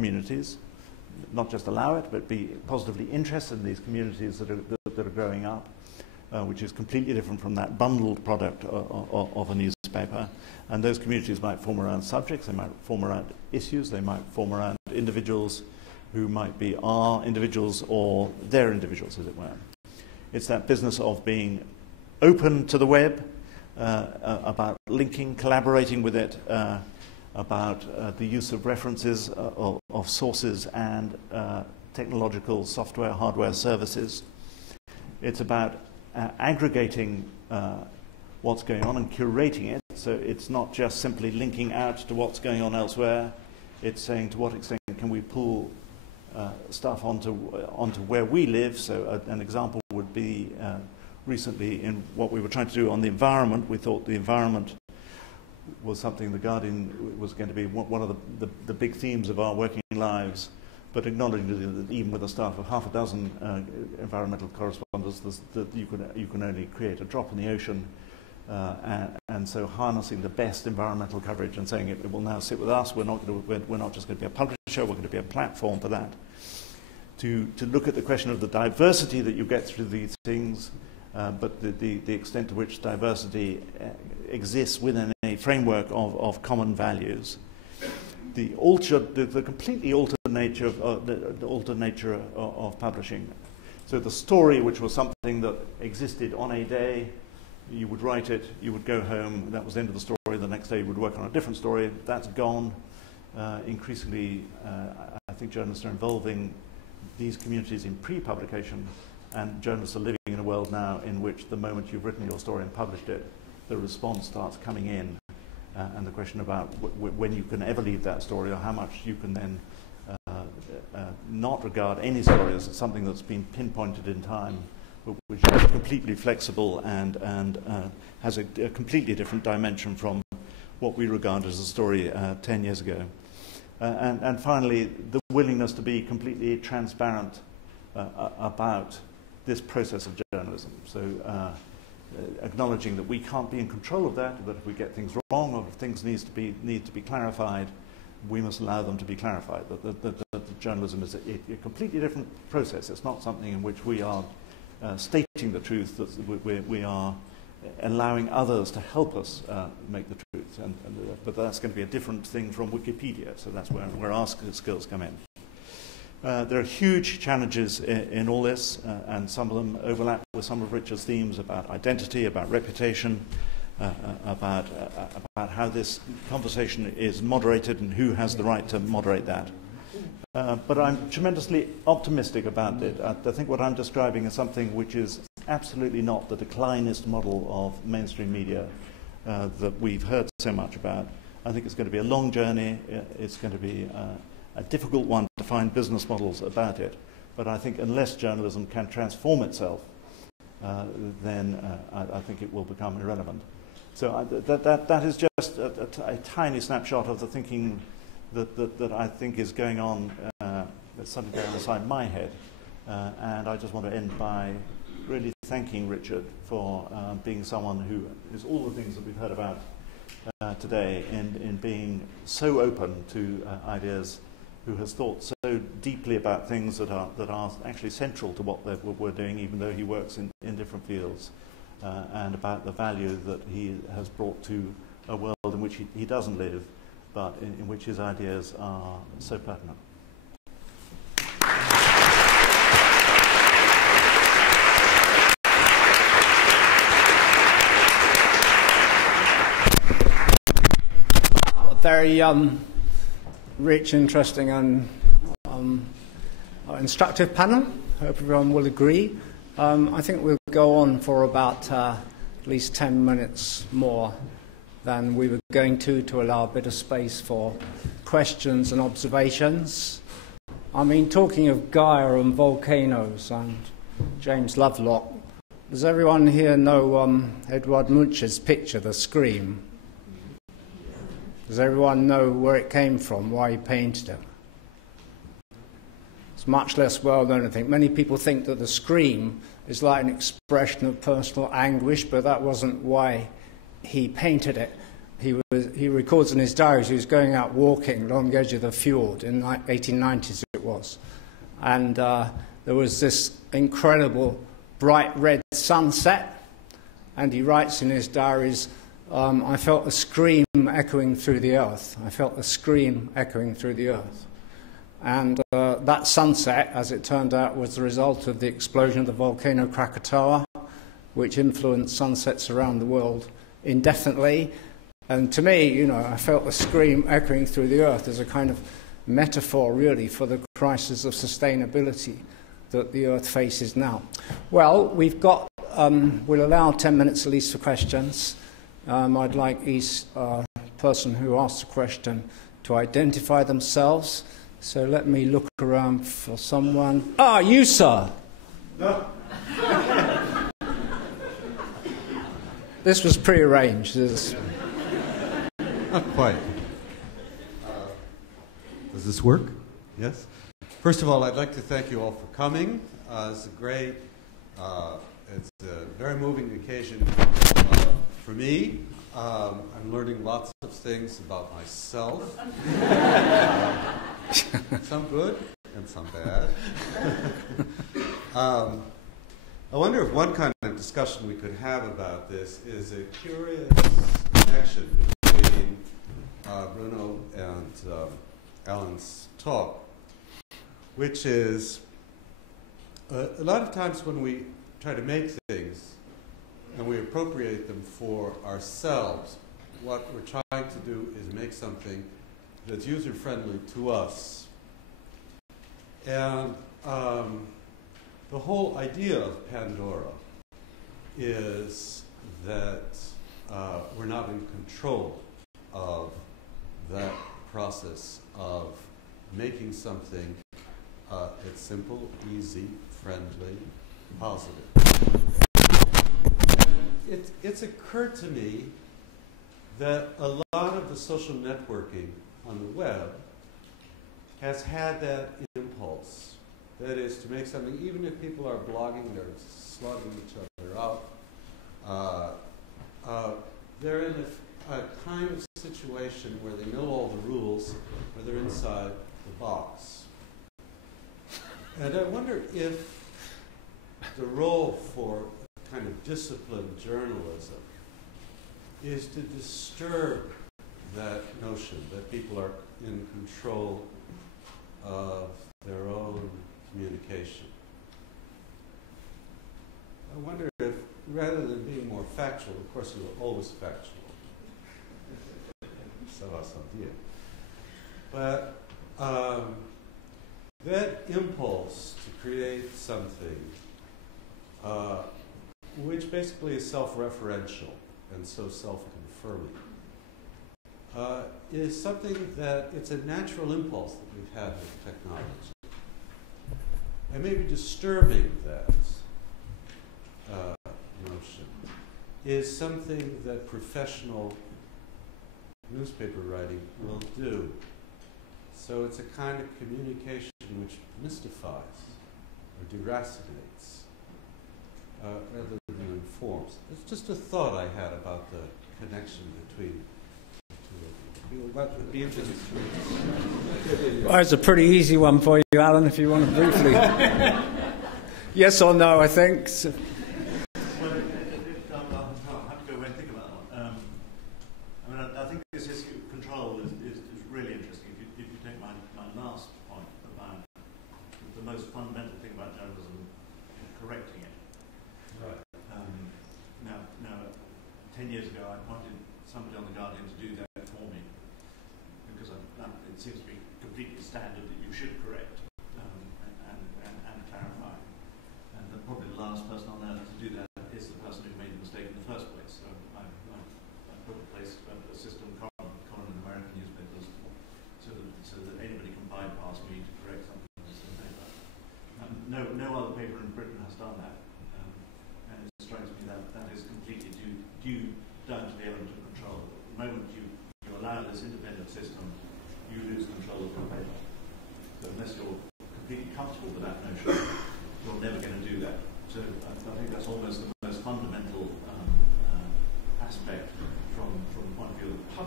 communities, not just allow it, but be positively interested in these communities that are growing up, which is completely different from that bundled product of a newspaper. And those communities might form around subjects, they might form around issues, they might form around individuals who might be our individuals or their individuals, as it were. It's that business of being open to the web, about linking, collaborating with it, about the use of references, of sources and technological software, hardware services. It's about aggregating what's going on and curating it. So it's not just simply linking out to what's going on elsewhere. It's saying to what extent can we pull stuff onto where we live. So an example would be recently in what we were trying to do on the environment. We thought the environment was something the Guardian was going to be one of the big themes of our working lives, but acknowledging that even with a staff of half a dozen environmental correspondents, that you can only create a drop in the ocean, and so harnessing the best environmental coverage and saying it will now sit with us. We're not just going to be a publisher. We're going to be a platform for that. To look at the question of the diversity that you get through these things, but the extent to which diversity exists within a framework of common values. The completely altered nature of publishing. So the story, which was something that existed on a day, you would write it, you would go home, that was the end of the story. The next day you would work on a different story. That's gone. Increasingly, I think journalists are involving these communities in pre-publication, and journalists are living in a world now in which the moment you've written your story and published it, the response starts coming in, and the question about when you can ever leave that story, or how much you can then not regard any story as something that's been pinpointed in time, but which is completely flexible and has a completely different dimension from what we regard as a story 10 years ago. And finally, the willingness to be completely transparent about this process of journalism. So acknowledging that we can't be in control of that, that if we get things wrong or if things need to be clarified, we must allow them to be clarified. That journalism is a completely different process. It's not something in which we are stating the truth, that we are allowing others to help us make the truth. But that's going to be a different thing from Wikipedia, so that's where our skills come in. There are huge challenges in all this, and some of them overlap with some of Richard's themes about identity, about reputation, about how this conversation is moderated and who has the right to moderate that. But I'm tremendously optimistic about it. I think what I'm describing is something which is absolutely not the declinist model of mainstream media that we've heard so much about. I think it's going to be a long journey. It's going to be a difficult one to find business models about it. But I think unless journalism can transform itself, then I think it will become irrelevant. So that is just a tiny snapshot of the thinking that I think is going on, that's something going on inside my head. And I just want to end by really thanking Richard for being someone who is all the things that we've heard about today, in being so open to ideas, who has thought so deeply about things that are actually central to what we're doing, even though he works in different fields, and about the value that he has brought to a world in which he doesn't live, but in which his ideas are so pertinent. Very rich, interesting and instructive panel. I hope everyone will agree. I think we'll go on for about at least 10 minutes more than we were going to allow a bit of space for questions and observations. I mean, talking of Gaia and volcanoes and James Lovelock, does everyone here know Edvard Munch's picture, The Scream? Does everyone know where it came from, why he painted it? It's much less well known, I think. Many people think that the scream is like an expression of personal anguish, but that wasn't why he painted it. he records in his diaries he was going out walking along the edge of the fjord in the 1890s it was, and there was this incredible bright red sunset, and he writes in his diaries, I felt a scream echoing through the earth. I felt a scream echoing through the earth. And that sunset, as it turned out, was the result of the explosion of the volcano Krakatoa, which influenced sunsets around the world indefinitely. And to me, you know, I felt a scream echoing through the earth as a kind of metaphor, really, for the crisis of sustainability that the earth faces now. Well, we've got, we'll allow 10 minutes at least for questions. I'd like each person who asks a question to identify themselves. So let me look around for someone. Ah, you, sir. No. This was prearranged. Not quite. Does this work? Yes? First of all, I'd like to thank you all for coming. It's a great, it's a very moving occasion for me. I'm learning lots of things about myself. Some good and some bad. I wonder if one kind of discussion we could have about this is a curious connection between Bruno and Alan's talk, which is a lot of times when we try to make things and we appropriate them for ourselves, what we're trying to do is make something that's user-friendly to us. And the whole idea of Pandora is that we're not in control of that process of making something that's simple, easy, friendly, positive. It's occurred to me that a lot of the social networking on the web has had that impulse. That is, to make something, even if people are blogging, they're slugging each other out, they're in a kind of situation where they know all the rules, where they're inside the box. And I wonder if the role for kind of disciplined journalism is to disturb that notion that people are in control of their own communication. I wonder if, rather than being more factual, of course you're always factual, so that's idea. But that impulse to create something which basically is self-referential and so self-confirming, is something that it's a natural impulse that we've had with technology. And maybe disturbing that notion is something that professional newspaper writing will do. So it's a kind of communication which mystifies or deracinates rather than informs. It's just a thought I had about the connection between the two of you. That would be interesting. Well, it's a pretty easy one for you, Alan, if you want to briefly. Yes or no, I think. So. Well, I'll have to go away and think about that one. I mean, I think this issue of control is really interesting. If you take my last point about the most fundamental thing about journalism, correcting it. Right. Now, 10 years ago, I appointed somebody on The Guardian to do that for me, because it seems to be completely standard that you should correct and clarify. And probably the last person on there to do that is the person who made the mistake in the first place. So I put in place a system common in American newspapers so that anybody can bypass me to correct something in the paper. No other paper in Britain has done that. And it strikes me that is completely due down to the element of control. The moment you allow this independent system, you lose control of your paper. So unless you're completely comfortable with that notion, you're never going to do that. So I think that's almost the most fundamental aspect from the point of view of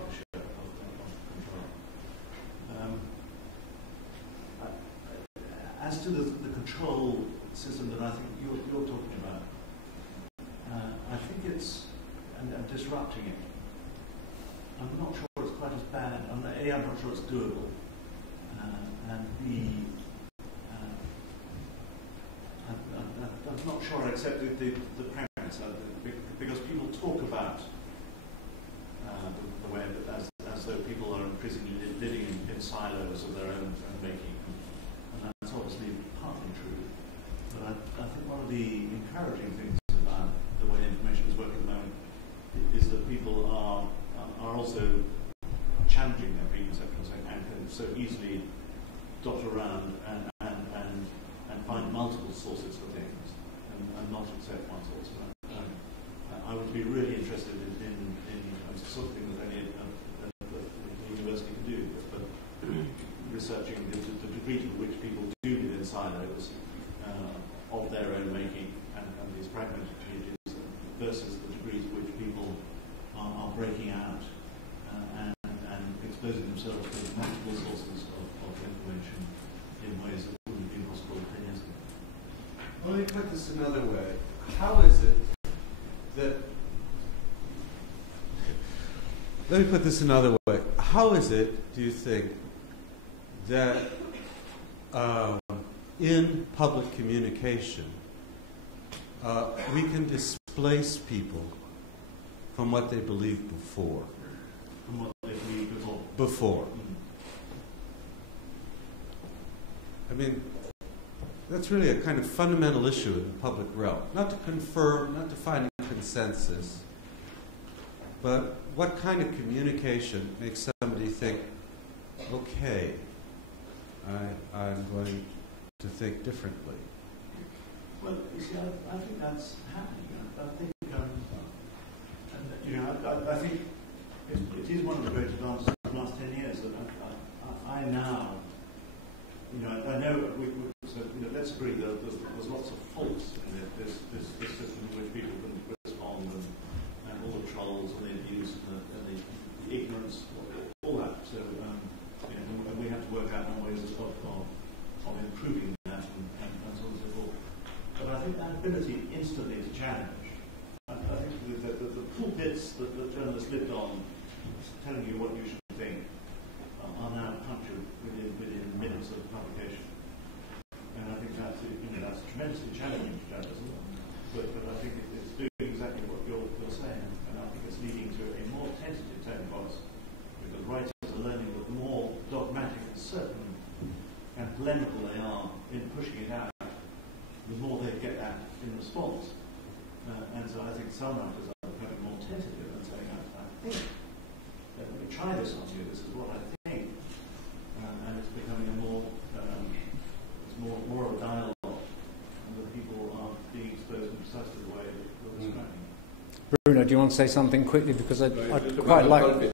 as to the control system that I think you're talking about, I think it's and disrupting it. I'm not sure it's quite as bad. I'm not sure it's doable, and B, I'm not sure I accept the premise because people talk about the way that as though people are increasingly living in silos of their own making, and that's obviously partly true. But I think one of the encouraging things about the way information is working at the moment is that people are also challenging their preconceptions and can so easily dot around and find multiple sources for things and not accept one source. I would be really interested in the sort of thing that any the university can do, but researching the degree to which people do live in silos of their own making and these fragmented communities versus the degree to which people are breaking out and exposing themselves to multiple sources of information in ways that wouldn't be possible 10 years ago. Let me put this another way. How is it that... Let me put this another way. How is it, do you think, that in public communication we can displace people from what they believed before? From what they believed before? Before. I mean, that's really a kind of fundamental issue in the public realm. Not to confirm, not to find a consensus, but what kind of communication makes somebody think, okay, I'm going to think differently? Well, you see, I think that's happening. I think, I think it is one of the great advances of the last 10 years that I now, I know let's agree that there's lots of faults in this system in which people can respond and all the trolls and the abuse and the ignorance, all that. So, and we have to work out more ways of improving that and so on and so forth. But I think that ability instantly to challenge, I think the pulpits that journalists lived on, telling you what you should think, are now punctured within minutes of publication. And I think that's tremendously challenging to journalism. But I think it's doing exactly what you're saying, and I think it's leading to a more tentative tone of voice, because writers are learning that the more dogmatic and certain and polemical they are in pushing it out, the more they get that in response. And so I think some writers are becoming more tentative and saying, I think, let me try this on you, this is what I think. And it's becoming more of a dialogue, and that people are being exposed in precisely the way that you're describing. Bruno, do you want to say something quickly? Because I'd quite like...